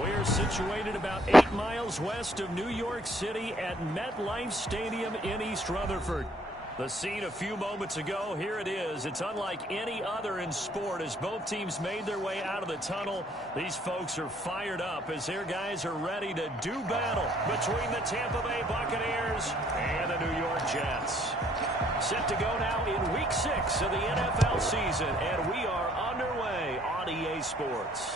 We're situated about 8 miles west of New York City at MetLife Stadium in East Rutherford. The scene a few moments ago, here it is. It's unlike any other in sport as both teams made their way out of the tunnel. These folks are fired up as their guys are ready to do battle between the Tampa Bay Buccaneers and the New York Jets. Set to go now in Week 6 of the NFL season, and we are underway on EA Sports.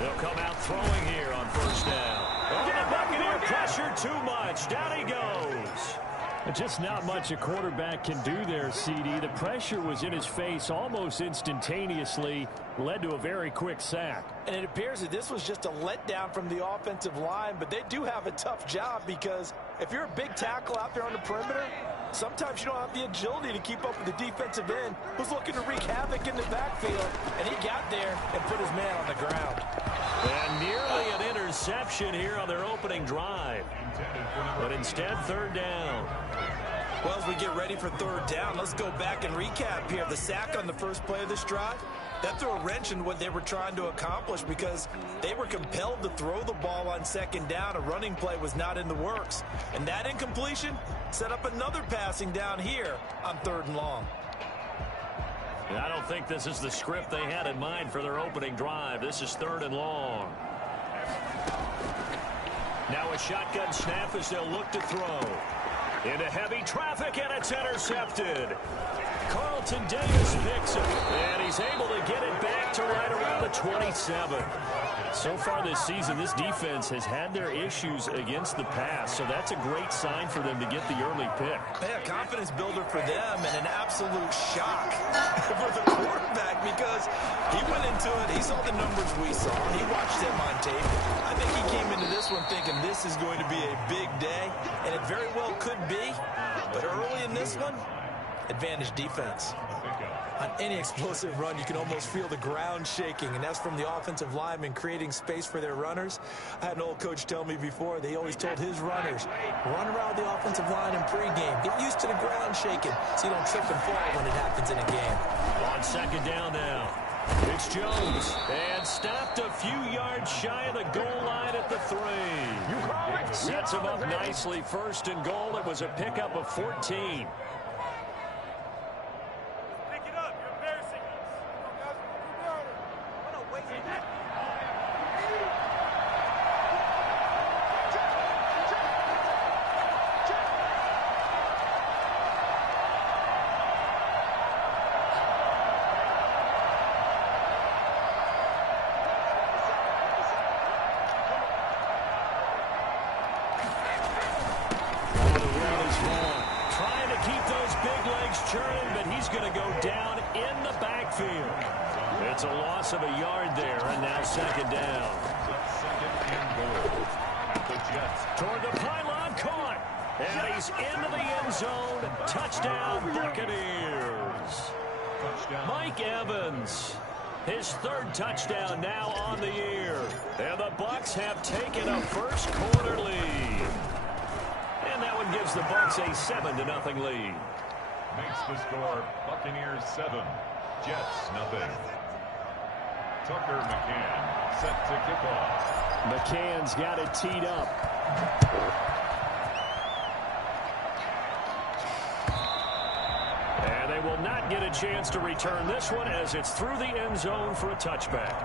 They'll come out throwing here on first down. Oh, the Buccaneer pressure too much. Down he goes. Just not much a quarterback can do there, CD. The pressure was in his face almost instantaneously, led to a very quick sack. And it appears that this was just a letdown from the offensive line, but they do have a tough job because if you're a big tackle out there on the perimeter, sometimes you don't have the agility to keep up with the defensive end who's looking to wreak havoc in the backfield, and he got there and put his man on the ground. And nearly an interception here on their opening drive. But instead, third down. Well, as we get ready for third down, let's go back and recap here. The sack on the first play of this drive, that threw a wrench in what they were trying to accomplish because they were compelled to throw the ball on second down. A running play was not in the works. And that incompletion set up another passing down here on third and long. I don't think this is the script they had in mind for their opening drive. This is third and long. Now a shotgun snap as they'll look to throw. Into heavy traffic, and it's intercepted. Carlton Davis picks it, and he's able to get it back to right around the 27. So far this season, this defense has had their issues against the pass, so that's a great sign for them to get the early pick. Yeah, confidence builder for them and an absolute shock for the quarterback because he went into it, he saw the numbers we saw, he watched them on tape. I think he came into this one thinking this is going to be a big day, and it very well could be, but early in this one, advantage defense. On any explosive run, you can almost feel the ground shaking, and that's from the offensive linemen creating space for their runners. I had an old coach tell me before, they always told his runners, run around the offensive line in pregame. Get used to the ground shaking so you don't trip and fall when it happens in a game. On second down now, it's Jones, and stopped a few yards shy of the goal line at the 3. Sets him up nicely. First and goal. It was a pickup of 14. Churning, but he's going to go down in the backfield. It's a loss of a yard there, and now second down. Toward the pylon, caught. And he's into the end zone. Touchdown, Buccaneers. Mike Evans, his third touchdown now on the year. And the Bucs have taken a first quarter lead. And that one gives the Bucs a 7-0 lead. Makes the score Buccaneers 7, Jets 0. Tucker McCann set to kick off. McCann's got it teed up. And they will not get a chance to return this one as it's through the end zone for a touchback.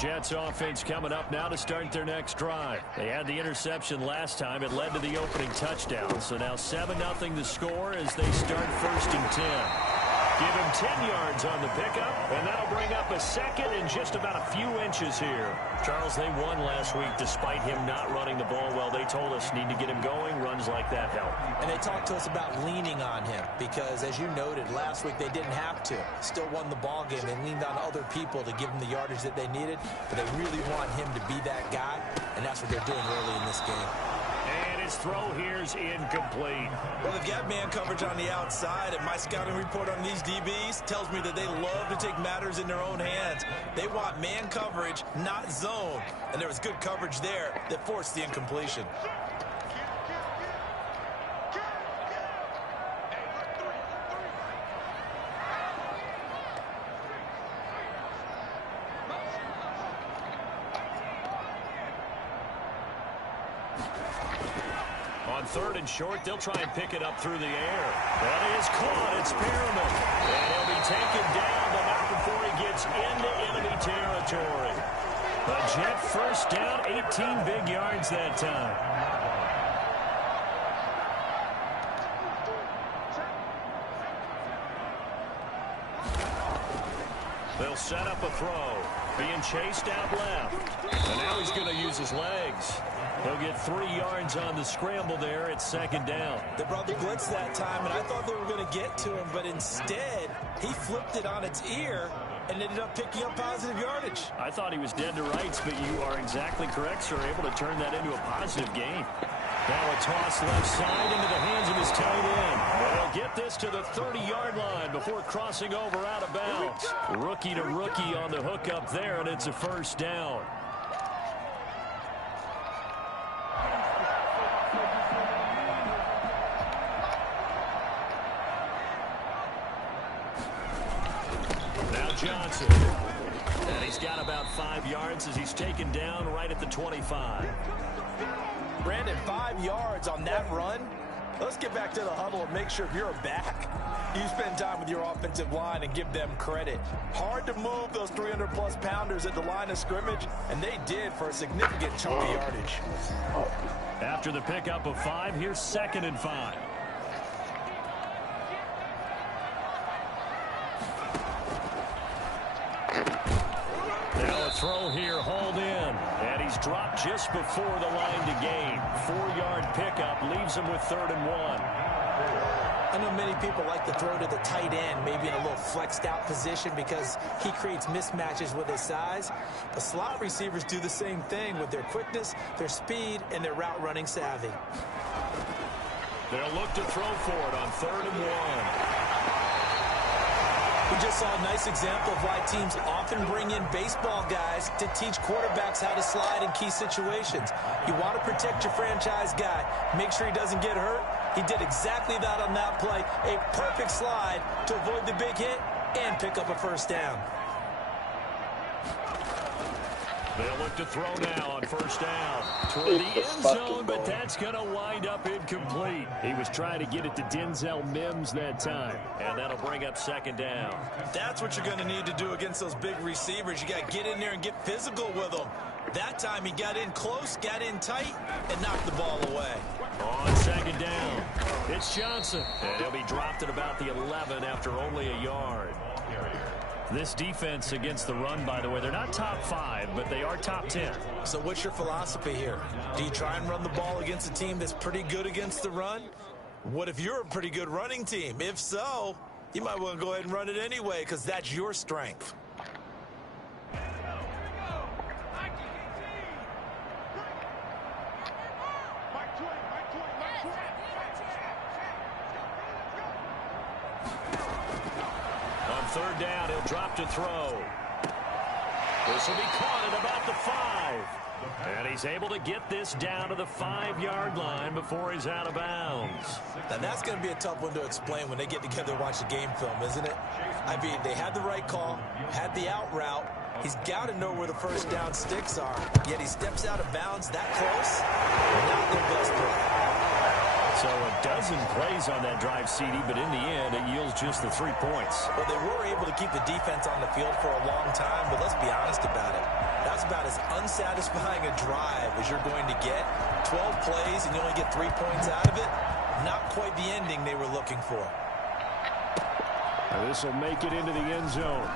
Jets offense coming up now to start their next drive. They had the interception last time. It led to the opening touchdown. So now 7-0 the score as they start first and 10. Give him 10 yards on the pickup, and that'll bring up a second and just about a few inches here. Charles, they won last week despite him not running the ball well. They told us need to get him going. Runs like that help. And they talked to us about leaning on him because, as you noted, last week they didn't have to. Still won the ball game. They leaned on other people to give them the yardage that they needed, but they really want him to be that guy, and that's what they're doing early in this game. And his throw here's incomplete. Well, they've got man coverage on the outside, and my scouting report on these DBs tells me that they love to take matters in their own hands. They want man coverage, not zone. And there was good coverage there that forced the incompletion. On 3rd and short, they'll try and pick it up through the air. That is caught. It's Perriman. And he'll be taken down, but not before he gets into enemy territory. A Jet first down, 18 big yards that time. They'll set up a throw. Being chased out left. And now he's going to use his legs. He'll get 3 yards on the scramble there at 2nd down. They brought the blitz that time, and I thought they were going to get to him, but instead, he flipped it on its ear and ended up picking up positive yardage. I thought he was dead to rights, but you are exactly correct, sir. Able to turn that into a positive gain. Now a toss left side into the hands of his tight end. And he'll get this to the 30-yard line before crossing over out of bounds. Rookie to rookie on the hook up there, and it's a 1st down. Johnson. And he's got about 5 yards as he's taken down right at the 25. Brandon, 5 yards on that run. Let's get back to the huddle and make sure if you're a back, you spend time with your offensive line and give them credit. Hard to move those 300-plus pounders at the line of scrimmage, and they did for a significant chunk of yardage. After the pickup of 5, here's 2nd and 5. Now a throw here hauled in, and he's dropped just before the line to gain. 4-yard pickup leaves him with 3rd and 1. I know many people like to throw to the tight end, maybe in a little flexed out position because he creates mismatches with his size. But slot receivers do the same thing with their quickness, their speed, and their route running savvy. They'll look to throw for it on 3rd and 1. We just saw a nice example of why teams often bring in baseball guys to teach quarterbacks how to slide in key situations. You want to protect your franchise guy. Make sure he doesn't get hurt. He did exactly that on that play. A perfect slide to avoid the big hit and pick up a 1st down. They'll look to throw now on 1st down toward the end zone, but that's going to wind up incomplete. He was trying to get it to Denzel Mims that time, and that'll bring up 2nd down. That's what you're going to need to do against those big receivers. You got to get in there and get physical with them. That time he got in close, got in tight, and knocked the ball away. On 2nd down, it's Johnson, and he'll be dropped at about the 11 after only a yard. This defense against the run, by the way, they're not top 5, but they are top 10. So what's your philosophy here? Do you try and run the ball against a team that's pretty good against the run? What if you're a pretty good running team? If so, you might want to go ahead and run it anyway because that's your strength. On 3rd down, he'll drop to throw. This will be caught at about the 5. And he's able to get this down to the 5-yard line before he's out of bounds. Now that's going to be a tough one to explain when they get together and watch the game film, isn't it? I mean, they had the right call, had the out route. He's got to know where the 1st down sticks are, yet he steps out of bounds that close. Not their best play. So a dozen plays on that drive, CD, but in the end, it yields just the 3 points. Well, they were able to keep the defense on the field for a long time, but let's be honest about it. That's about as unsatisfying a drive as you're going to get. 12 plays and you only get 3 points out of it. Not quite the ending they were looking for. This will make it into the end zone.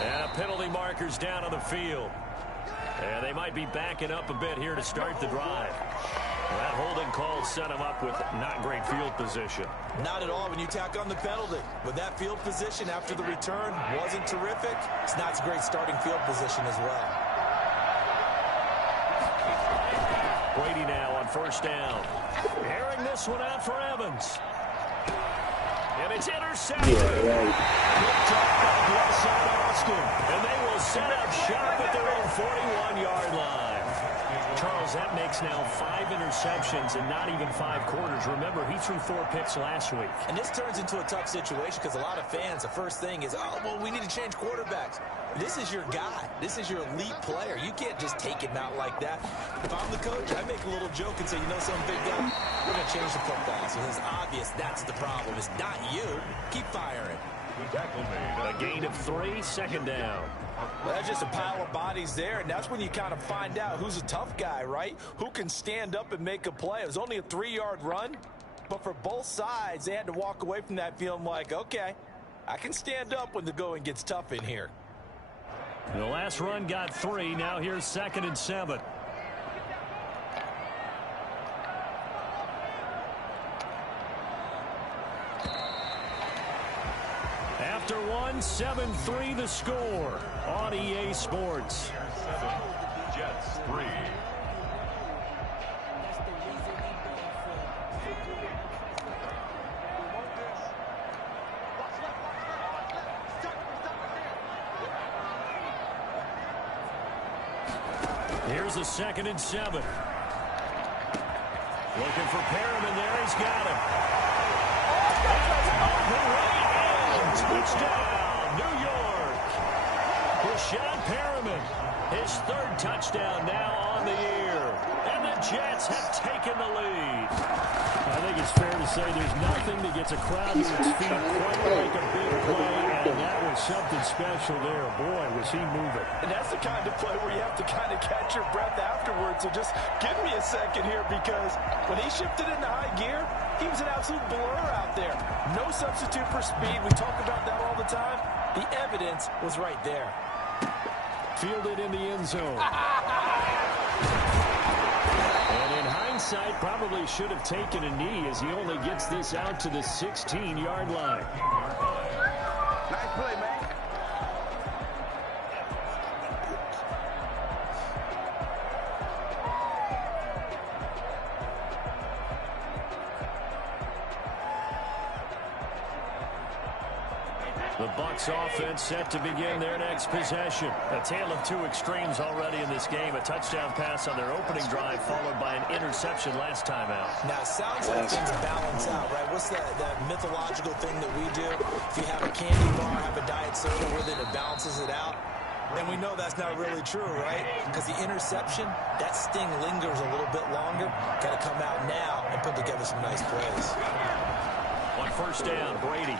And a penalty marker's down on the field. And they might be backing up a bit here to start the drive. That holding call set him up with not great field position. Not at all when you tack on the penalty. But that field position after the return wasn't terrific. It's not a great starting field position as well. Brady now on first down. Airing this one out for Evans. And it's intercepted. Picked up by Blessed Austin. And they will set up shop at their own 41-yard line. Charles, that makes now 5 interceptions and not even 5 quarters. Remember, he threw 4 picks last week. And this turns into a tough situation because a lot of fans, the first thing is, oh, well, we need to change quarterbacks. This is your guy. This is your elite player. You can't just take him out like that. If I'm the coach, I make a little joke and say, you know something, big guy? We're going to change the football. So it's obvious that's the problem. It's not you. Keep firing. A gain of 3, second down. Well, that's just a pile of bodies there, and that's when you kind of find out who's a tough guy, right? Who can stand up and make a play. It was only a 3-yard run, but for both sides, they had to walk away from that feeling like, okay, I can stand up when the going gets tough in here. The last run got 3. Now here's 2nd and 7. After 1, 7-3 the score on EA Sports. 7, Jets 3. Here's a 2nd and 7. Looking for Perriman there. He's got him. Touchdown, New York. Rashad Perriman, his 3rd touchdown now on the year. And the Jets have taken the lead. I think it's fair to say there's nothing that gets a crowd to its feet quite like a big play, and that was something special there. Boy, was he moving. And that's the kind of play where you have to kind of catch your breath afterwards. So just give me a second here, because when he shifted into high gear, he was an absolute blur out there. No substitute for speed. We talk about that all the time. The evidence was right there. Fielded in the end zone. And in hindsight, probably should have taken a knee as he only gets this out to the 16-yard line. Nice play, man. The Bucs offense set to begin their next possession. A tale of 2 extremes already in this game. A touchdown pass on their opening drive followed by an interception last time out. Now, it sounds like things balance out, right? What's that mythological thing that we do? If you have a candy bar, have a diet soda with it, it balances it out. And we know that's not really true, right? Because the interception, that sting lingers a little bit longer. Got to come out now and put together some nice plays. On first down, Brady.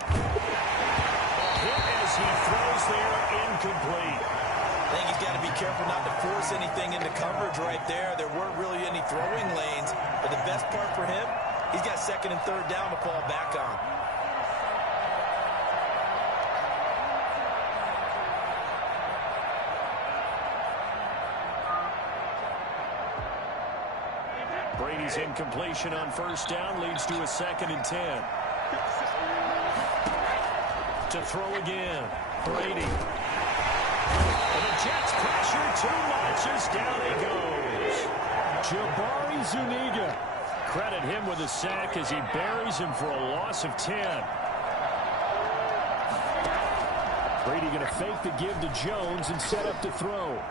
Hit as he throws there, incomplete. I think he's got to be careful not to force anything into coverage right there. There weren't really any throwing lanes. But the best part for him, he's got 2nd and 3rd down to fall back on. Brady's incompletion on first down leads to a 2nd and 10. To throw again, Brady. And the Jets pressure too much as down he goes. Jabari Zuniga. Credit him with a sack as he buries him for a loss of 10. Brady going to fake the give to Jones and set up to throw.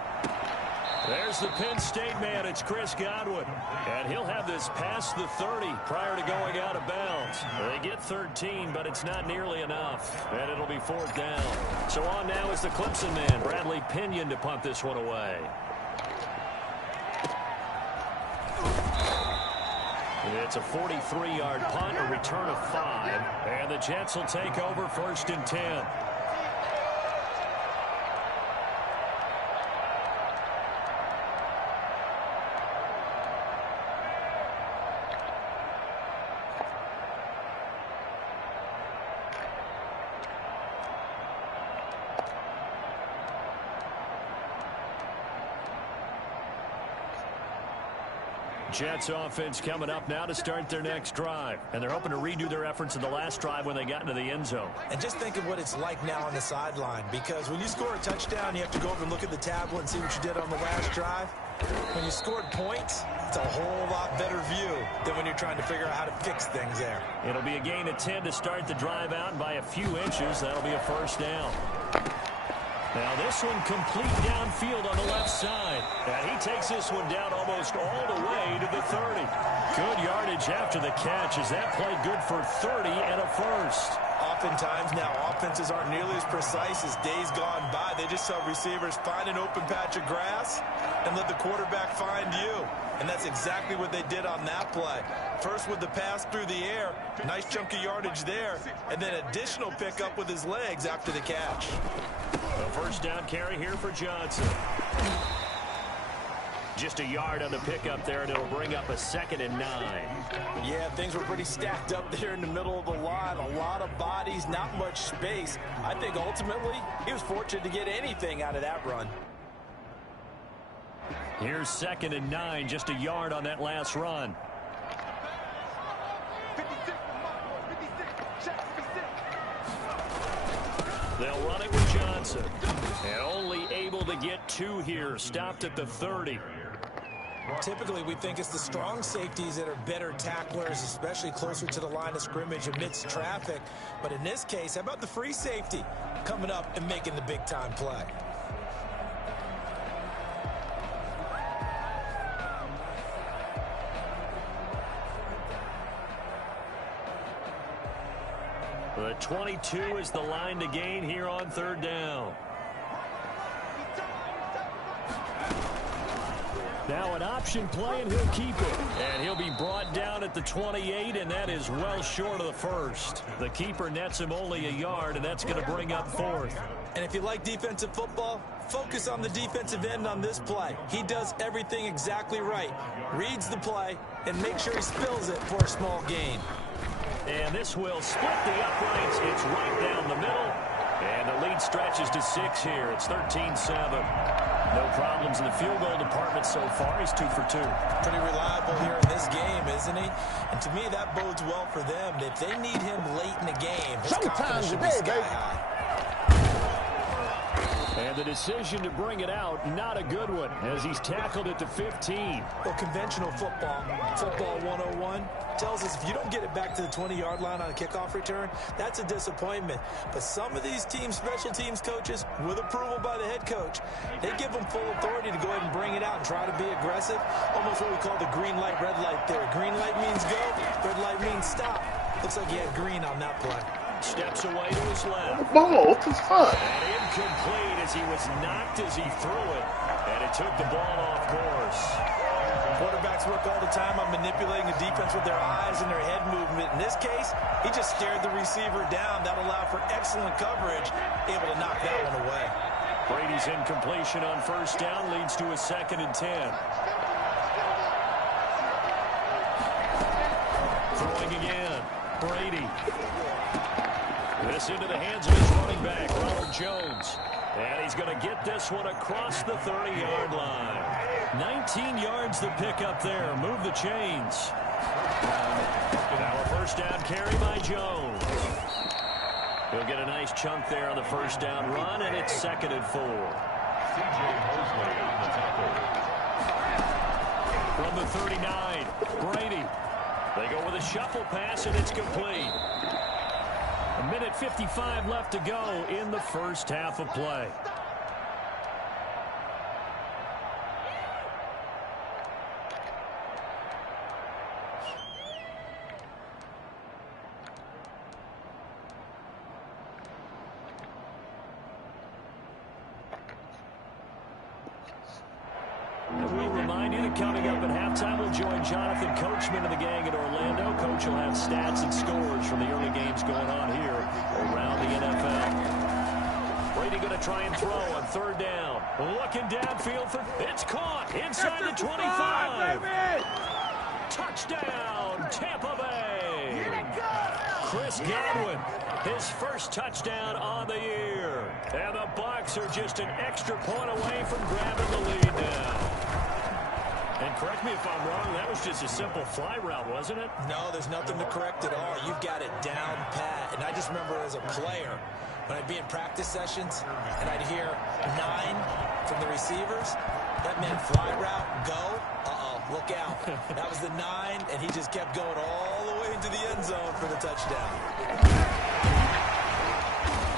There's the Penn State man. It's Chris Godwin. And he'll have this past the 30 prior to going out of bounds. They get 13, but it's not nearly enough. And it'll be 4th down. So on now is the Clemson man, Bradley Pinion, to punt this one away. It's a 43-yard punt, a return of 5. And the Jets will take over 1st and 10. Jets offense coming up now to start their next drive. And they're hoping to redo their efforts in the last drive when they got into the end zone. And just think of what it's like now on the sideline, because when you score a touchdown, you have to go over and look at the tablet and see what you did on the last drive. When you scored points, it's a whole lot better view than when you're trying to figure out how to fix things there. It'll be a gain of 10 to start the drive out, and by a few inches, that'll be a first down. Now this one complete downfield on the left side. And he takes this one down almost all the way to the 30. Good yardage after the catch as that play good for 30 and a first. Oftentimes now offenses aren't nearly as precise as days gone by. They just saw receivers find an open patch of grass and let the quarterback find you. And that's exactly what they did on that play. First with the pass through the air, nice chunk of yardage there, and then additional pickup with his legs after the catch. A first down carry here for Johnson. Just a yard on the pickup there, and it'll bring up a 2nd and 9. Yeah, things were pretty stacked up there in the middle of the line. A lot of bodies, not much space. I think ultimately he was fortunate to get anything out of that run. Here's 2nd and 9, just a yard on that last run. They'll run it with Johnson. And only able to get 2 here. Stopped at the 30. Typically, we think it's the strong safeties that are better tacklers, especially closer to the line of scrimmage amidst traffic. But in this case, how about the free safety coming up and making the big-time play? The 22 is the line to gain here on 3rd down. Now an option play, and he'll keep it. And he'll be brought down at the 28, and that is well short of the first. The keeper nets him only a yard, and that's going to bring up 4th. And if you like defensive football, focus on the defensive end on this play. He does everything exactly right. Reads the play and makes sure he spills it for a small gain. And this will split the uprights. It's right down the middle. And the lead stretches to 6 here. It's 13-7. No problems in the field goal department so far. He's 2 for 2. Pretty reliable here in this game, isn't he? And to me, that bodes well for them. If they need him late in the game, his confidence should be sky high. And the decision to bring it out, not a good one, as he's tackled it to 15. Well, conventional football 101, tells us if you don't get it back to the 20-yard line on a kickoff return, that's a disappointment. But some of these team special teams coaches, with approval by the head coach, they give them full authority to go ahead and bring it out and try to be aggressive. Almost what we call the green light, red light theory. Green light means go, red light means stop. Looks like he had green on that play. Steps away to his left. Ball, what the fuck? And incomplete as he was knocked as he threw it. And it took the ball off course. Quarterbacks work all the time on manipulating the defense with their eyes and their head movement. In this case, he just stared the receiver down. That allowed for excellent coverage, able to knock that one away. Brady's incompletion on 1st down leads to a 2nd and 10. Throwing again. Brady. This into the hands of his running back, Ronald Jones. And he's going to get this one across the 30-yard line. 19 yards to pick up there. Move the chains. Now a first down carry by Jones. He'll get a nice chunk there on the first down run, and it's 2nd and 4. From the 39, Brady. They go with a shuffle pass, and it's complete. A minute 55 left to go in the first half of play. And we'll remind you that coming up at halftime, we'll join Jonathan Coachman and the gang in Orlando. Coach will have stats and scores from the early games going on here around the NFL. Brady going to try and throw on 3rd down. Looking downfield for it's caught inside the 25. Touchdown, Tampa Bay. Chris Godwin, his first touchdown on the year. And the Bucs are just an extra point away from grabbing the lead now. And correct me if I'm wrong, that was just a simple fly route, wasn't it? No, there's nothing to correct at all. You've got it down pat. And I just remember as a player, when I'd be in practice sessions and I'd hear 9 from the receivers, that meant fly route, go, look out. That was the 9, and he just kept going all the way into the end zone for the touchdown.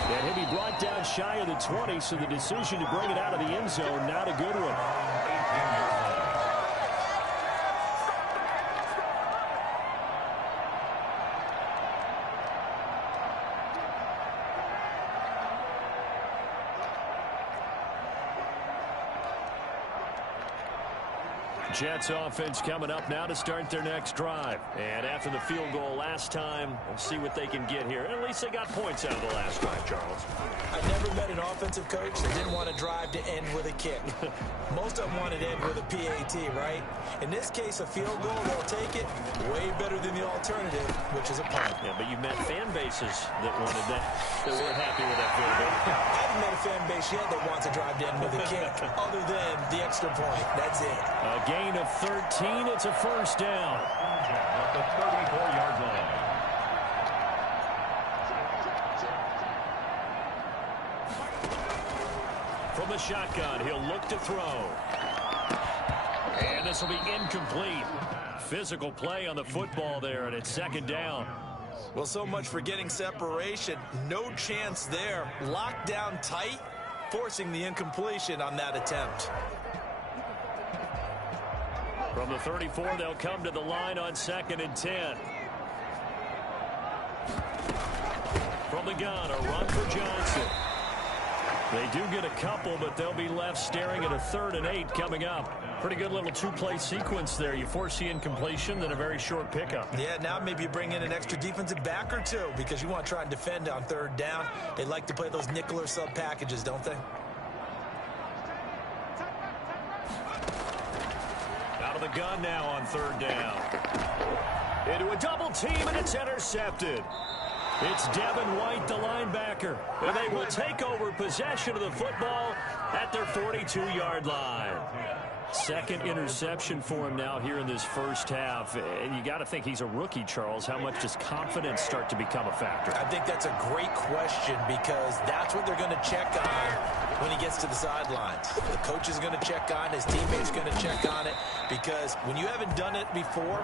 And he'll be brought down shy of the 20, so the decision to bring it out of the end zone, not a good one. Jets offense coming up now to start their next drive. And after the field goal last time, we'll see what they can get here. At least they got points out of the last drive, Charles. I never met an offensive coach that didn't want to drive to end with a kick. Most of them wanted to end with a PAT, right? In this case, a field goal, they'll take it way better than the alternative, which is a punt. Yeah, but you met fan bases that wanted that weren't happy with that field goal. I haven't met a fan base yet that wants to drive to end with a kick, other than the extra point. That's it. A gain of 13. It's a first down. At the 34-yard line. From the shotgun, he'll look to throw. And this will be incomplete. Physical play on the football there, and it's second down. Well, so much for getting separation. No chance there. Locked down tight, forcing the incompletion on that attempt. From the 34, they'll come to the line on 2nd and 10. From the gun, a run for Johnson. They do get a couple, but they'll be left staring at a 3rd and 8 coming up. Pretty good little 2-play sequence there. You force the incompletion, then a very short pickup. Yeah, now maybe you bring in an extra defensive back or two because you want to try and defend on 3rd down. They like to play those nickel or sub packages, don't they? Out of the gun now on 3rd down. Into a double team, and it's intercepted. It's Devin White, the linebacker, and they will take over possession of the football at their 42-yard line. Second interception for him now here in this first half. And you got to think he's a rookie, Charles. How much does confidence start to become a factor? I think that's a great question because that's what they're going to check on when he gets to the sidelines. The coach is going to check on it. His teammates going to check on it because when you haven't done it before,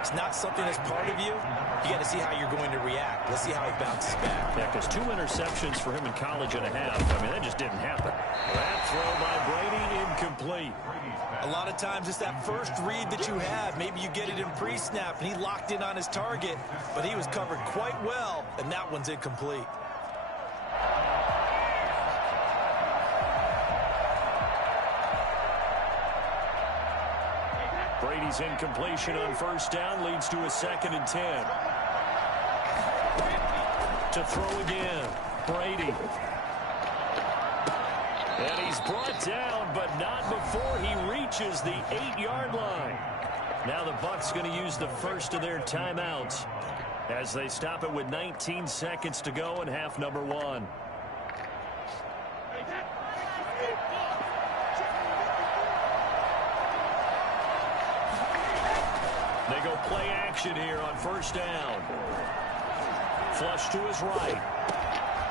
it's not something that's part of you. You got to see how you're going to react. Let's see how he bounces back. Yeah, because 2 interceptions for him in college and a half. I mean, that just didn't happen. That throw by Brady incomplete. A lot of times it's that first read that you have. Maybe you get it in pre-snap and he locked in on his target, but he was covered quite well, and that one's incomplete. Brady's incompletion on 1st down leads to a 2nd and 10. To throw again, Brady. And he's brought down, but not before he reaches the 8-yard line. Now the Bucs going to use the first of their timeouts as they stop it with 19 seconds to go in half number 1. They go play action here on 1st down. Flush to his right.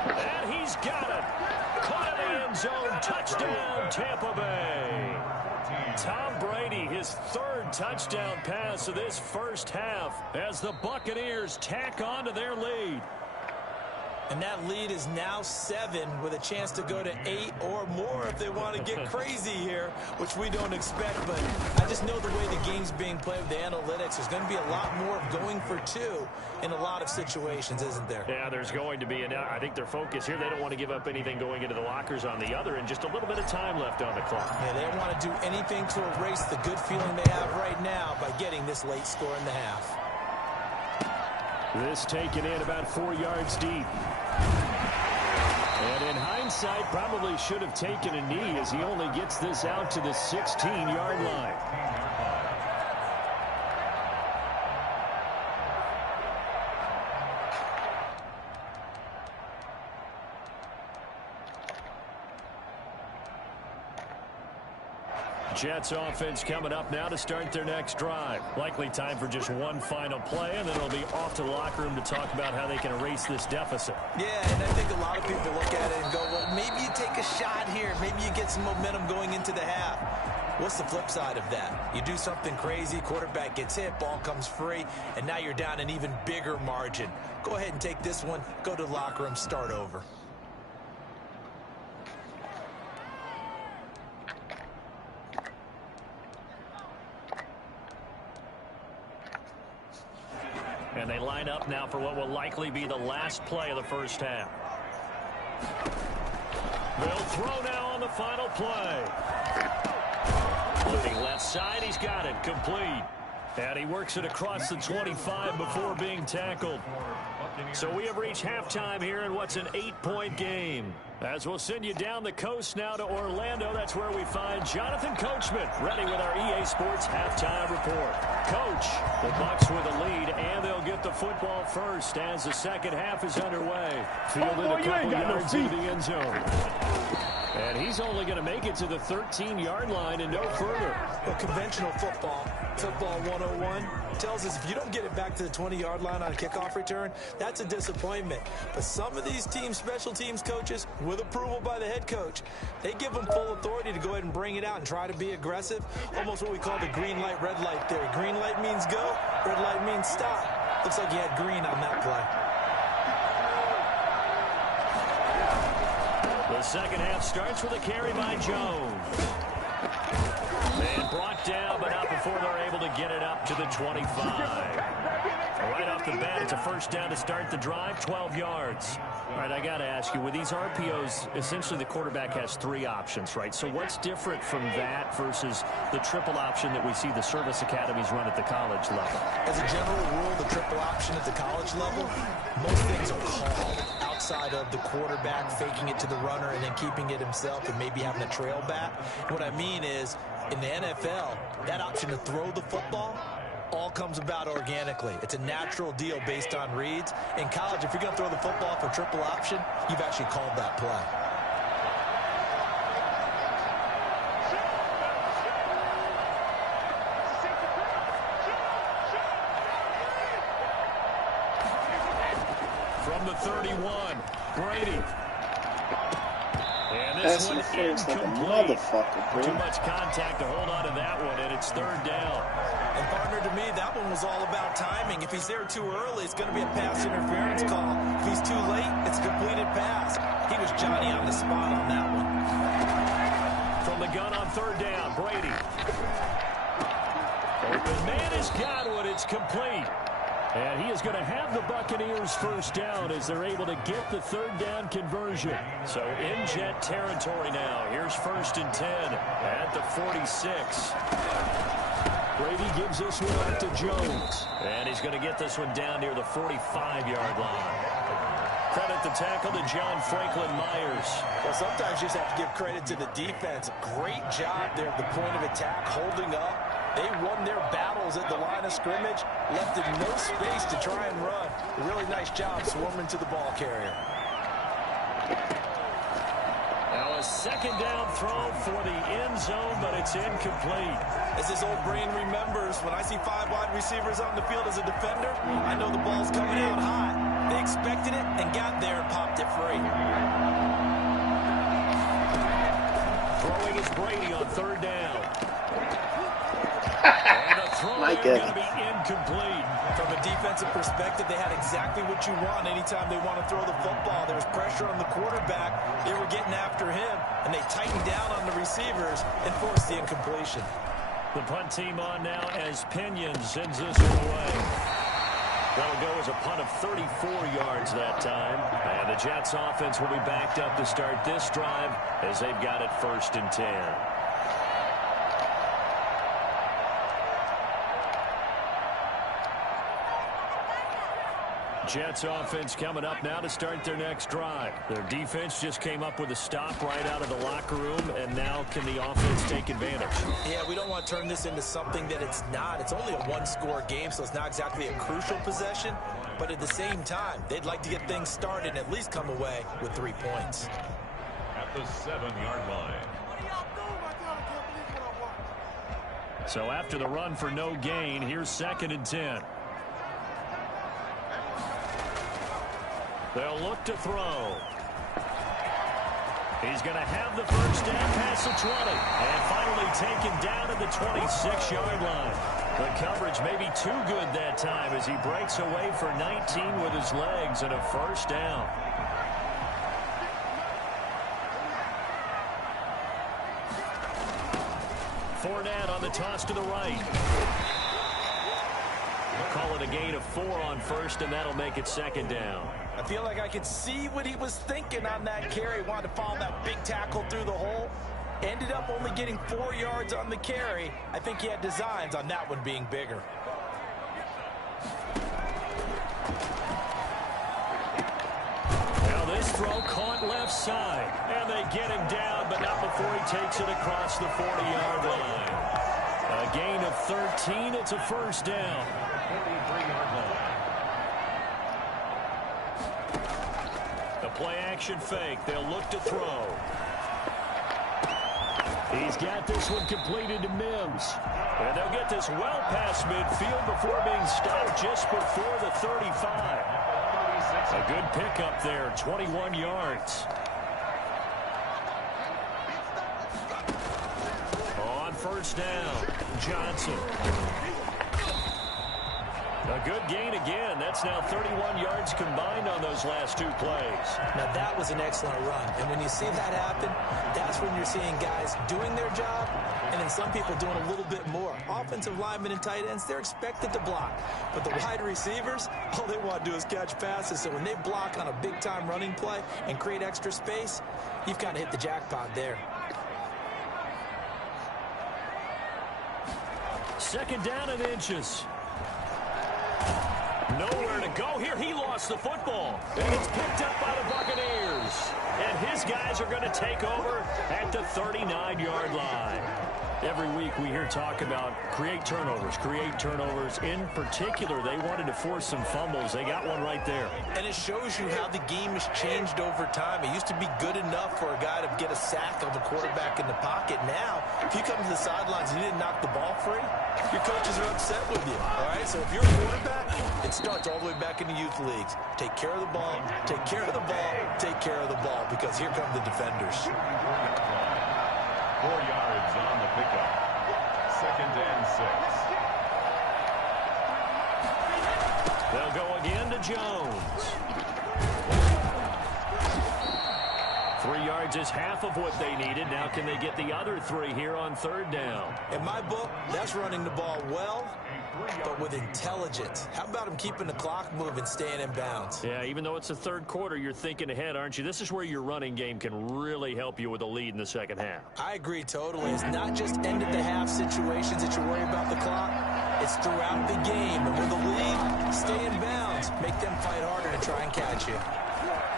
And he's got it. Caught in the end zone. Touchdown, Tampa Bay. Tom Brady, his 3rd touchdown pass of this first half as the Buccaneers tack on to their lead. And that lead is now 7 with a chance to go to 8 or more if they want to get crazy here, which we don't expect. But I just know the way the game's being played with the analytics, there's going to be a lot more going for 2 in a lot of situations, isn't there? Yeah, there's going to be. And I think their focus here, they don't want to give up anything going into the lockers on the other, and just a little bit of time left on the clock. Yeah, they don't want to do anything to erase the good feeling they have right now by getting this late score in the half. This taken in about 4 yards deep. And in hindsight, probably should have taken a knee as he only gets this out to the 16-yard line. Jets offense coming up now to start their next drive. Likely time for just one final play, and then it'll be off to the locker room to talk about how they can erase this deficit. Yeah, and I think a lot of people look at it and go, well, maybe you take a shot here. Maybe you get some momentum going into the half. What's the flip side of that? You do something crazy, quarterback gets hit, ball comes free, and now you're down an even bigger margin. Go ahead and take this one, go to the locker room, start over. And they line up now for what will likely be the last play of the first half. They'll throw now on the final play. Looking left side, he's got it, complete. And he works it across the 25 before being tackled. So we have reached halftime here in what's an 8-point game. As we'll send you down the coast now to Orlando, that's where we find Jonathan Coachman, ready with our EA Sports halftime report. Coach, the Bucs with a lead, and they'll get the football first as the second half is underway. Fielded a couple yards into the end zone. And he's only going to make it to the 13-yard line and no further. Well, conventional football 101, tells us if you don't get it back to the 20-yard line on a kickoff return, that's a disappointment. But some of these teams, special teams coaches, with approval by the head coach, they give them full authority to go ahead and bring it out and try to be aggressive. Almost what we call the green light, red light theory. Green light means go, red light means stop. Looks like he had green on that play. The second half starts with a carry by Jones. And brought down, but not before they're able to get it up to the 25. Right off the bat, it's a first down to start the drive, 12 yards. All right, I got to ask you, with these RPOs, essentially the quarterback has three options, right? So what's different from that versus the triple option that we see the service academies run at the college level? As a general rule, the triple option at the college level, most things are called outside of the quarterback faking it to the runner and then keeping it himself and maybe having a trail back. What I mean is, in the NFL, that option to throw the football all comes about organically. It's a natural deal based on reads. In college, if you're going to throw the football for triple option, you've actually called that play. From the 31, Brady. And this one incomplete. Too much contact to hold on to that one, and it's third down. And partner, to me, that one was all about timing. If he's there too early, it's going to be a pass interference call. If he's too late, it's a completed pass. He was Johnny on the spot on that one. From the gun on third down, Brady. Open man has got one. It's complete. And he is going to have the Buccaneers first down as they're able to get the third down conversion. So in Jet territory now. Here's first and 10 at the 46. Brady gives this one out to Jones. And he's going to get this one down near the 45-yard line. Credit the tackle to John Franklin Myers. Well, sometimes you just have to give credit to the defense. Great job there at the point of attack, holding up. They won their battles at the line of scrimmage, left in no space to try and run. A really nice job swarming to the ball carrier. Now a second down throw for the end zone, but it's incomplete. As this old brain remembers, when I see 5 wide receivers on the field as a defender, I know the ball's coming out hot. They expected it and got there and popped it free. Throwing is Brady on third down. And the throw is going to be incomplete. From a defensive perspective, they had exactly what you want anytime they want to throw the football. There was pressure on the quarterback. They were getting after him, and they tightened down on the receivers and forced the incompletion. The punt team on now as Pinion sends this one away. That'll go as a punt of 34 yards that time. And the Jets offense will be backed up to start this drive as they've got it first and 10. Jets offense coming up now to start their next drive. Their defense just came up with a stop right out of the locker room, and now can the offense take advantage? Yeah, we don't want to turn this into something that it's not. It's only a one-score game, so it's not exactly a crucial possession. But at the same time, they'd like to get things started and at least come away with 3 points. At the 7-yard line. So after the run for no gain, here's 2nd and 10. They'll look to throw. He's going to have the first down past the 20. And finally taken down at the 26-yard line. The coverage may be too good that time as he breaks away for 19 with his legs and a first down. Fournette on the toss to the right. Call it a gain of 4 on first, and that'll make it 2nd down. I feel like I could see what he was thinking on that carry. Wanted to follow that big tackle through the hole. Ended up only getting 4 yards on the carry. I think he had designs on that one being bigger. Now this throw caught left side. And they get him down, but not before he takes it across the 40-yard line. A gain of 13. It's a first down. 43-yard line. The play-action fake. They'll look to throw. He's got this one completed to Mims. And they'll get this well past midfield before being stopped just before the 35. A good pickup there, 21 yards. On first down, Johnson. A good gain again. That's now 31 yards combined on those last 2 plays. Now, that was an excellent run. And when you see that happen, that's when you're seeing guys doing their job and then some people doing a little bit more. Offensive linemen and tight ends, they're expected to block. But the wide receivers, all they want to do is catch passes. So when they block on a big-time running play and create extra space, you've kind of hit the jackpot there. 2nd down and inches. Nowhere to go here. He lost the football. And it's picked up by the Buccaneers. And his guys are going to take over at the 39-yard line. Every week we hear talk about create turnovers. In particular, they wanted to force some fumbles. They got one right there. And it shows you how the game has changed over time. It used to be good enough for a guy to get a sack of a quarterback in the pocket. Now, if you come to the sidelines and you didn't knock the ball free, your coaches are upset with you. All right, so if you're a quarterback, it starts all the way back in the youth leagues. Take care of the ball, take care of the ball, take care of the ball, because here come the defenders. 4 yards on the pickup. 2nd and 6. They'll go again to Jones. 3 yards is half of what they needed. Now can they get the other 3 here on 3rd down? In my book, that's running the ball well, but with intelligence. How about him keeping the clock moving, staying in bounds? Yeah, even though it's the 3rd quarter, you're thinking ahead, aren't you? This is where your running game can really help you with a lead in the 2nd half. I agree totally. It's not just end-of-the-half situations that you worry about the clock. It's throughout the game. And with the lead, stay in bounds. Make them fight harder to try and catch you.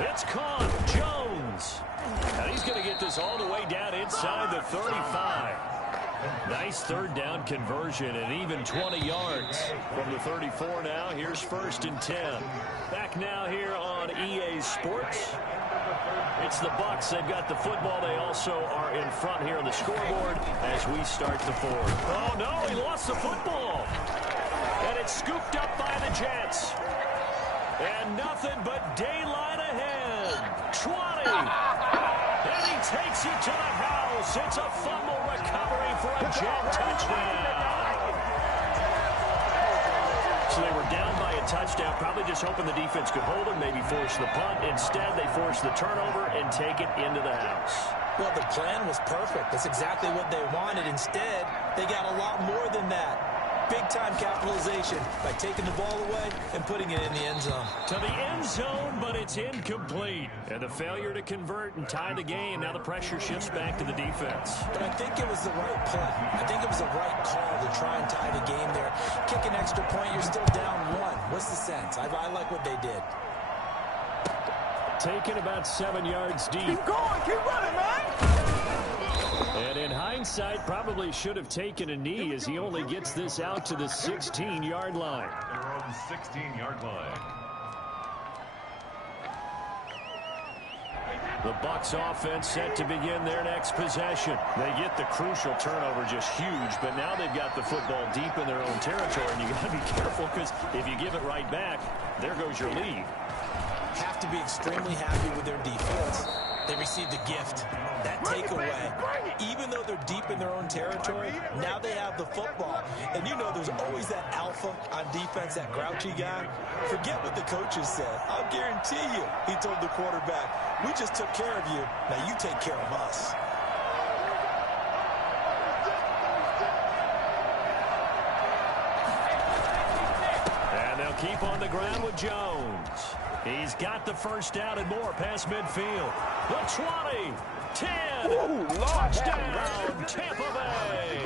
It's caught. Jones. And he's going to get this all the way down inside the 35. Nice 3rd down conversion and even 20 yards. From the 34 now, here's 1st and 10. Back now here on EA Sports. It's the Bucs. They've got the football. They also are in front here on the scoreboard as we start the 4th. Oh, no, he lost the football. And it's scooped up by the Jets. And nothing but daylight ahead. 20. And he takes it to the house. It's a fumble recovery for a Jet touchdown. So they were down by a touchdown, probably just hoping the defense could hold them, maybe force the punt. Instead, they force the turnover and take it into the house. Well, the plan was perfect. That's exactly what they wanted. Instead, they got a lot more than that. Big-time capitalization by taking the ball away and putting it in the end zone. To the end zone, but it's incomplete. And the failure to convert and tie the game. Now the pressure shifts back to the defense. But I think it was the right play. I think it was the right call to try and tie the game there. Kick an extra point, you're still down 1. What's the sense? I like what they did. Taken about 7 yards deep. Keep going, keep running, man. And in hindsight, probably should have taken a knee as he only gets this out to the 16-yard line. Their own 16-yard line. The Bucs offense set to begin their next possession. They get the crucial turnover just huge, but now they've got the football deep in their own territory, and you got to be careful because if you give it right back, there goes your lead. Have to be extremely happy with their defense. They received a gift, that takeaway. Even though they're deep in their own territory, now they have the football. And you know there's always that alpha on defense, that grouchy guy. Forget what the coaches said. I'll guarantee you, he told the quarterback, we just took care of you. Now you take care of us. And they'll keep on the ground with Jones. He's got the first down and more past midfield. The 20, 10, touchdown, Tampa Bay.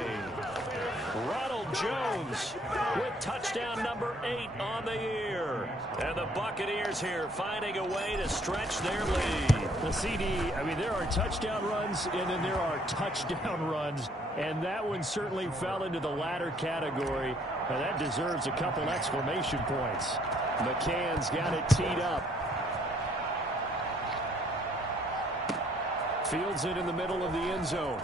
Ronald Jones with touchdown number 8 on the year. And the Buccaneers here finding a way to stretch their lead. The CD, I mean, there are touchdown runs, and then there are touchdown runs. And that one certainly fell into the latter category. And that deserves a couple exclamation points. McCann's got it teed up. Fields it in the middle of the end zone.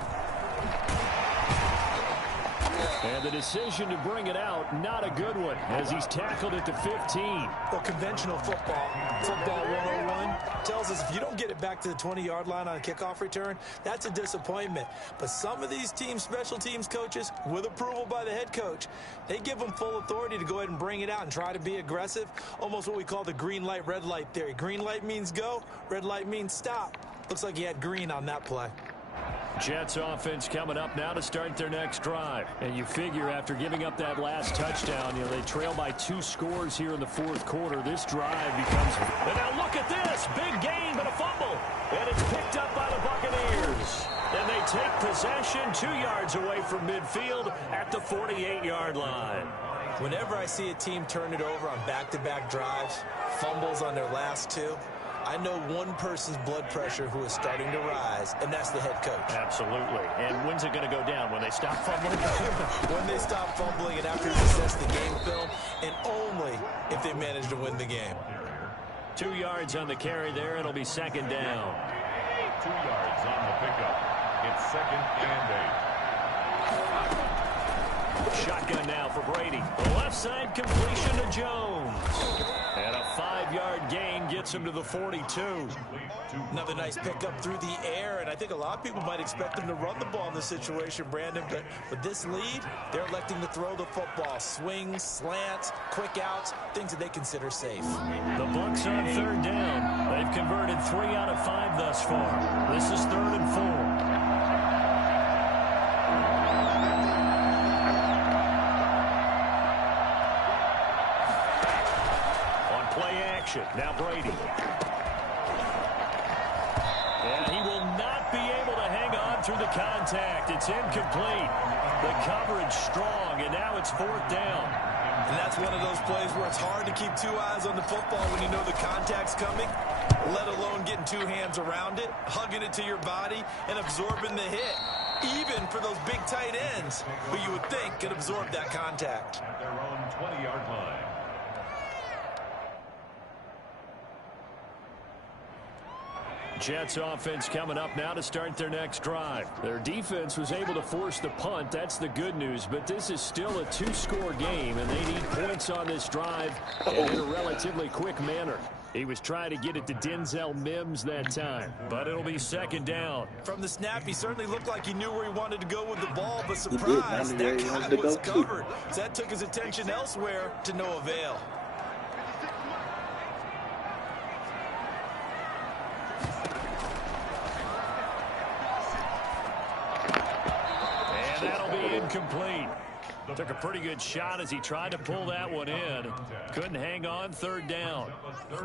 And the decision to bring it out, not a good one, as he's tackled at the 15. Well, conventional football 101, tells us if you don't get it back to the 20-yard line on a kickoff return, that's a disappointment. But some of these teams, special teams coaches, with approval by the head coach, they give them full authority to go ahead and bring it out and try to be aggressive, almost what we call the green light, red light theory. Green light means go, red light means stop. Looks like he had green on that play. Jets offense coming up now to start their next drive. And you figure after giving up that last touchdown, you know, they trail by 2 scores here in the fourth quarter. This drive becomes... And now look at this. Big gain, but a fumble. And it's picked up by the Buccaneers. And they take possession 2 yards away from midfield at the 48-yard line. Whenever I see a team turn it over on back-to-back drives, fumbles on their last 2, I know one person's blood pressure who is starting to rise, and that's the head coach. Absolutely. And when's it going to go down? When they stop fumbling? When they stop fumbling and after they assess the game film, and only if they manage to win the game. 2 yards on the carry there. It'll be second down. 2 yards on the pickup. It's second and 8. Shotgun now for Brady. The left side completion to Jones. And a 5-yard gain gets him to the 42. Another nice pickup through the air, and I think a lot of people might expect them to run the ball in this situation, Brandon, but with this lead, they're electing to throw the football. Swings, slants, quick outs, things that they consider safe. The Bucs on third down. They've converted 3 out of 5 thus far. This is 3rd and 4. Now Brady. And he will not be able to hang on through the contact. It's incomplete. The coverage strong, and now it's 4th down. And that's one of those plays where it's hard to keep 2 eyes on the football when you know the contact's coming, let alone getting 2 hands around it, hugging it to your body, and absorbing the hit. Even for those big tight ends, who you would think could absorb that contact. At their own 20-yard line. Jets offense coming up now to start their next drive. Their defense was able to force the punt. That's the good news. But this is still a 2-score game, and they need points on this drive and in a relatively quick manner. He was trying to get it to Denzel Mims that time. But it'll be second down. From the snap, he certainly looked like he knew where he wanted to go with the ball, but surprise, that guy was covered. So that took his attention elsewhere to no avail. Incomplete. Took a pretty good shot as he tried to pull that one in. Couldn't hang on. 3rd down.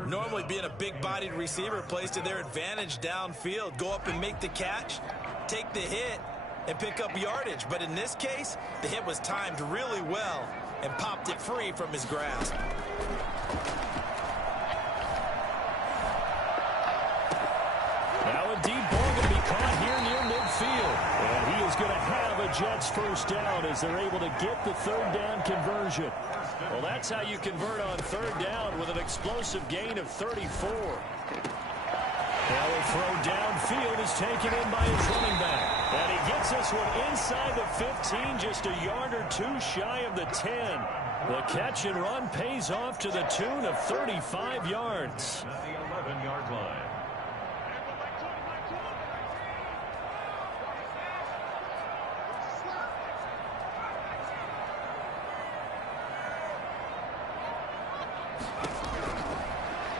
Normally being a big-bodied receiver plays to their advantage downfield. Go up and make the catch, take the hit, and pick up yardage. But in this case, the hit was timed really well and popped it free from his grasp. Now a deep ball going to be caught here near midfield. And he is going to have a Jets first down as they're able to get the 3rd down conversion. Well, that's how you convert on 3rd down with an explosive gain of 34. Now a throw downfield is taken in by his running back. And he gets this one inside the 15, just a yard or two shy of the 10. The catch and run pays off to the tune of 35 yards. At the 11-yard line.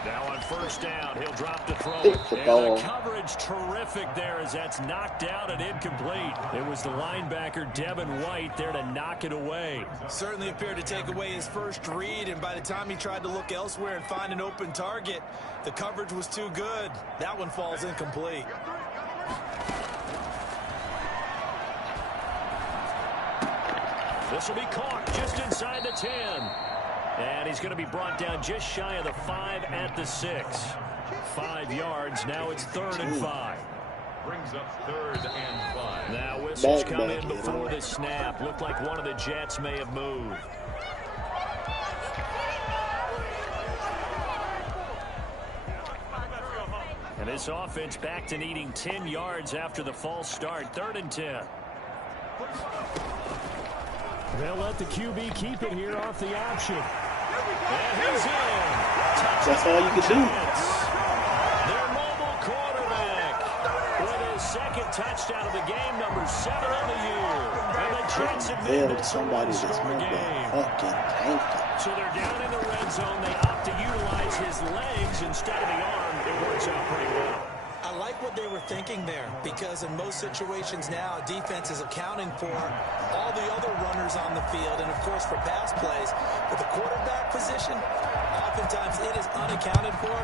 Now on first down, he'll drop to throw. And the coverage terrific there as that's knocked out and incomplete. It was the linebacker, Devin White, there to knock it away. Certainly appeared to take away his first read, and by the time he tried to look elsewhere and find an open target, the coverage was too good. That one falls incomplete. This will be caught just inside the 10. And he's going to be brought down just shy of the 5 at the 6. 5 yards. Now it's 3rd and 5. Brings up 3rd and 5. Now whistles come in before the snap. Looked like one of the Jets may have moved. And this offense back to needing 10 yards after the false start. 3rd and 10. They'll let the QB keep it here off the option. And he's in. That's all you can do. Their mobile quarterback with his second touchdown of the game, number 7 on the year. And the Jets have made it somebody a that's score game. fucking tank. So they're down in the red zone. They opt to utilize his legs instead of the arm. It works out pretty well. I like what they were thinking there, because in most situations now, defense is accounting for all the other runners on the field and, of course, for pass plays. But the quarterback position, oftentimes it is unaccounted for.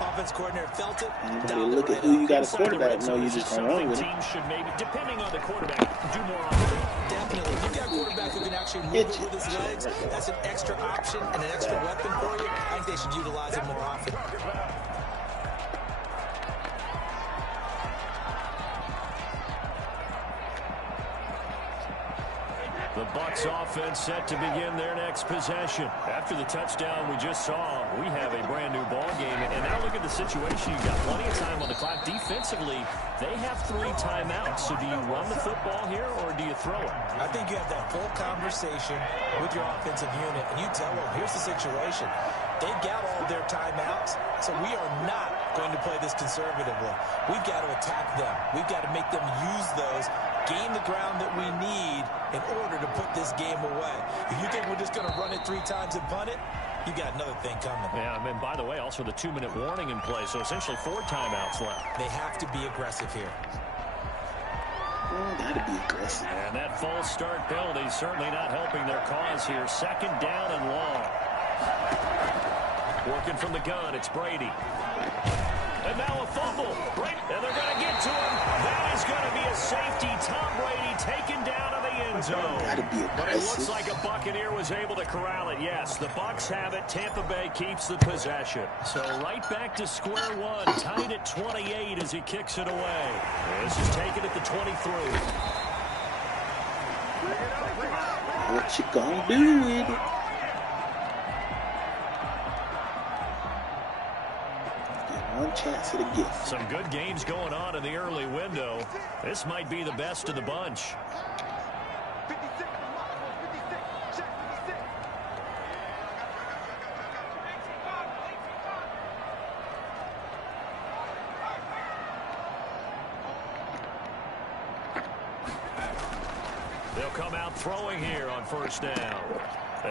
Offense coordinator felt it. Anybody look at who you got a quarterback, no, you just gonna run with it. Teams should maybe, depending on the quarterback, do more often. Definitely. If you got a quarterback who can actually move it with his legs, that's an extra option and an extra weapon for you. I think they should utilize it more often. The Bucs offense set to begin their next possession. After the touchdown we just saw, we have a brand new ball game. And now look at the situation. You've got plenty of time on the clock. Defensively, they have 3 timeouts. So do you run the football here or do you throw it? I think you have that full conversation with your offensive unit, and you tell them, here's the situation. They've got all their timeouts, so we are not going to play this conservatively. We've got to attack them. We've got to make them use those, gain the ground that we need in order to put this game away. If you think we're just going to run it 3 times and punt it, you got another thing coming. Yeah, and by the way, also the 2-minute warning in play, so essentially 4 timeouts left. They have to be aggressive here. Oh, gotta be aggressive. And that false start penalty certainly not helping their cause here. 2nd down and long. Working from the gun, it's Brady. And now a fumble. And they're going to get to him. That is going to be a safety. Tom Brady taken down in the end zone. Gotta be But it looks aggressive. like a Buccaneer was able to corral it. Yes, the Bucs have it. Tampa Bay keeps the possession. So right back to square one. Tied at 28 as he kicks it away. This is taken at the 23. What you gonna do with it? One chance at a gift. Some good games going on in the early window. This might be the best of the bunch. They'll come out throwing here on first down.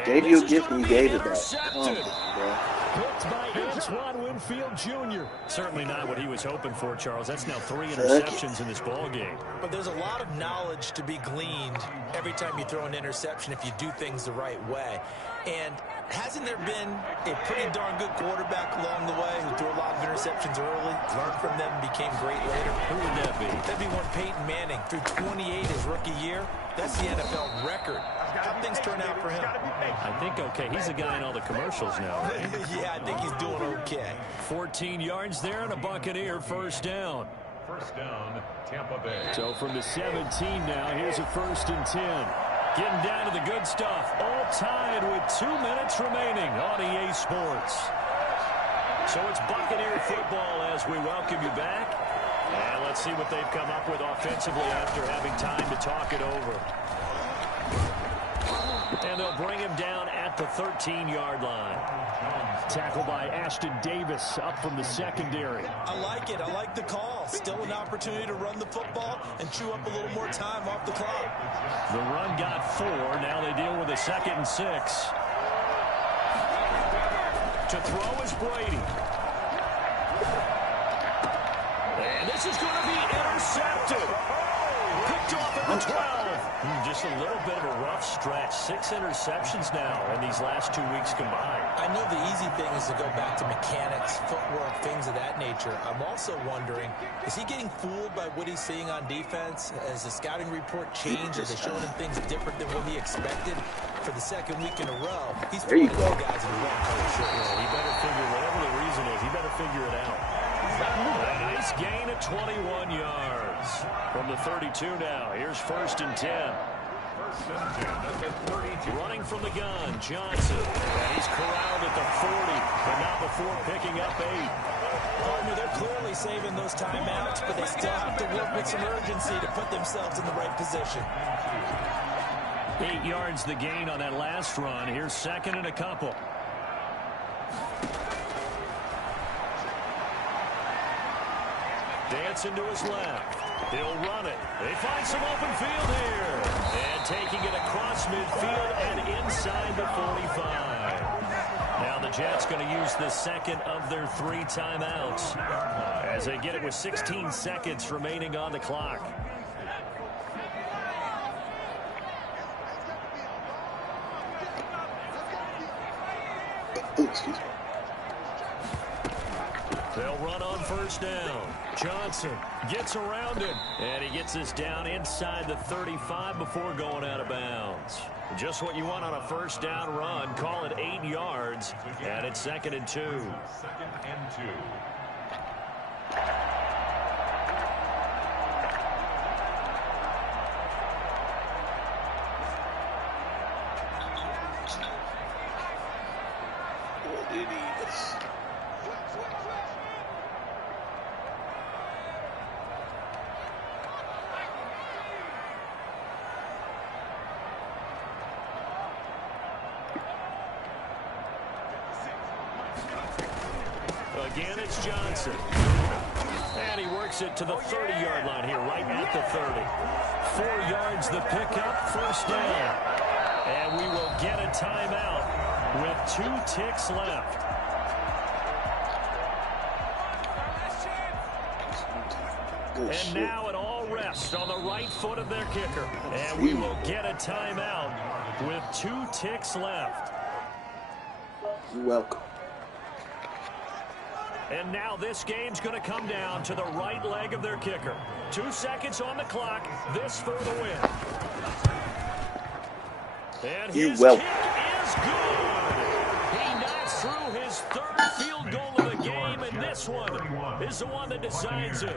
Gave you a gift and you gave it back. Come on, bro. Picked by Antoine Winfield Jr. Certainly not what he was hoping for, Charles. That's now 3 interceptions in this ball game. But there's a lot of knowledge to be gleaned every time you throw an interception if you do things the right way. And hasn't there been a pretty darn good quarterback along the way who threw a lot of interceptions early, learned from them, and became great later? Who would that be? That'd be one Peyton Manning threw 28 his rookie year. That's the NFL record. How things turn out for him? I think okay. He's a guy in all the commercials now, right? Yeah, I think he's doing okay. 14 yards there and a Buccaneer first down. First down, Tampa Bay. So from the 17 now, here's a 1st and 10. Getting down to the good stuff. All tied with 2 minutes remaining on EA Sports. So it's Buccaneer football as we welcome you back. And let's see what they've come up with offensively after having time to talk it over. And they'll bring him down at the 13-yard line. Tackle by Ashton Davis up from the secondary. I like it. I like the call. Still an opportunity to run the football and chew up a little more time off the clock. The run got 4. Now they deal with a 2nd and 6. To throw is Brady. And this is going to be intercepted. Picked off at the 12. Just a little bit of a rough stretch. 6 interceptions now in these last 2 weeks combined. I know the easy thing is to go back to mechanics, footwork, things of that nature. I'm also wondering, is he getting fooled by what he's seeing on defense? Has the scouting report changed? Are they showing him things different than what he expected? For the 2nd week in a row, he's throwing two guys in one color shirt. He better figure, whatever the reason is, he better figure it out. A nice gain of 21 yards. From the 32 now, here's 1st and 10. Running from the gun, Johnson. And he's corralled at the 40, but not before picking up 8. Partner, they're clearly saving those timeouts, but they still have to work with some urgency to put themselves in the right position. 8 yards the gain on that last run. Here's 2nd and a couple. Dancing to his left. He'll run it. They find some open field here. And taking it across midfield and inside the 45. Now the Jets going to use the 2nd of their 3 timeouts as they get it with 16 seconds remaining on the clock. Excuse me. They'll run on 1st down. Johnson gets around him, and he gets this down inside the 35 before going out of bounds. Just what you want on a 1st down run. Call it 8 yards, and it's 2nd and 2. 2nd and 2. Again, it's Johnson. And he works it to the 30-yard line here, right at the 30. 4 yards the pickup, 1st down. And we will get a timeout with 2 ticks left. And now it all rests on the right foot of their kicker. And we will get a timeout with 2 ticks left. You're welcome. And now this game's going to come down to the right leg of their kicker. 2 seconds on the clock. This for the win. And his kick is good. He knocks through his 3rd field goal of the game, and this one is the one that decides it.